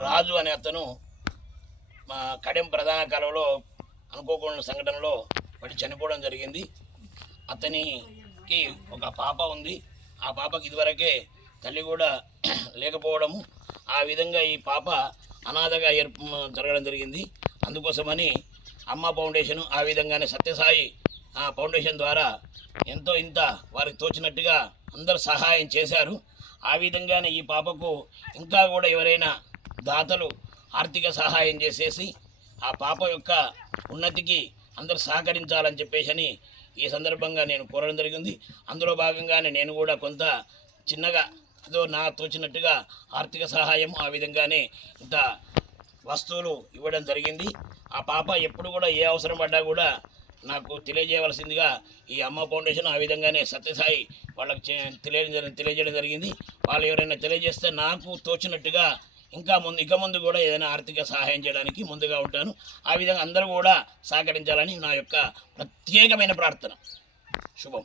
రాజు అనే అతను మా కడెం ప్రధాన కాలువలో అనుకోకుండా సంఘటనలో పడి చనిపోవడం జరిగింది. అతనికి ఒక పాప ఉంది. ఆ పాపకి ఇదివరకే తల్లి కూడా లేకపోవడము, ఆ విధంగా ఈ పాప అనాథగా జరగడం జరిగింది. అందుకోసమని అమ్మ ఫౌండేషన్, ఆ విధంగానే సత్యసాయి ఫౌండేషన్ ద్వారా ఎంతో ఇంత వారికి తోచినట్టుగా అందరూ సహాయం చేశారు. ఆ విధంగానే ఈ పాపకు ఇంకా కూడా ఎవరైనా దాతలు ఆర్థిక సహాయం చేసేసి ఆ పాప యొక్క ఉన్నతికి అందరూ సహకరించాలని చెప్పేసి ఈ సందర్భంగా నేను కోరడం జరిగింది. అందులో భాగంగానే నేను కూడా కొంత చిన్నగా అదో నా తోచినట్టుగా ఆర్థిక సహాయం, ఆ విధంగానే ఇంత వస్తువులు ఇవ్వడం జరిగింది. ఆ పాప ఎప్పుడు కూడా ఏ అవసరం పడ్డా కూడా నాకు తెలియజేయవలసిందిగా ఈ అమ్మ ఫౌండేషన్, ఆ విధంగానే సత్యసాయి వాళ్ళకి తెలియజేయడం జరిగింది. వాళ్ళు ఎవరైనా తెలియజేస్తే నాకు తోచినట్టుగా ఇక ముందు కూడా ఏదైనా ఆర్థిక సహాయం చేయడానికి ముందుగా ఉంటాను. ఆ విధంగా అందరూ కూడా సహకరించాలని నా యొక్క ప్రత్యేకమైన ప్రార్థన. శుభం.